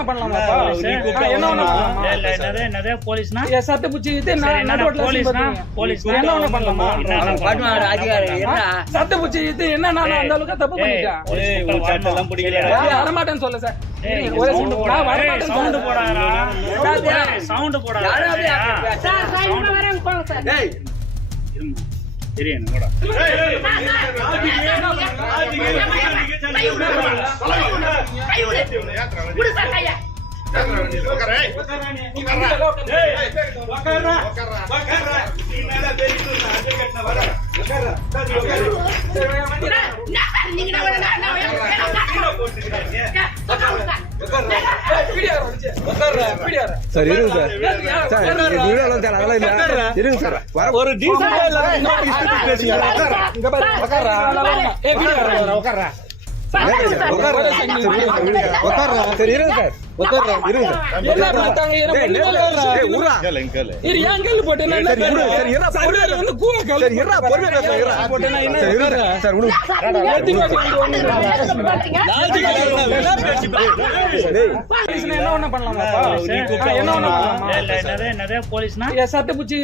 ஒண்ணு பண்ணலாமாப்பா? என்ன ஒண்ணு பண்ணலாமா? என்னது போலீஸ்னா சட்டை பிடிச்சி போலீஸ்னா என்ன ஒண்ணு பண்ணலாமா? சட்டை பிடிச்சி என்ன நான் அந்த அளவுக்கு தப்பு பண்ணிட்டேன். வரமாட்டேன்னு சொல்ல சார். சவுண்ட் போடாதடா. சவுண்ட் போடாதடா. தெரியும் கூட சார் இருங்க சார் அதெல்லாம் இல்ல இருங்க சார் ஒரு டீசென்ட்டா போலீஸ்னா சட்டை பிடிச்சி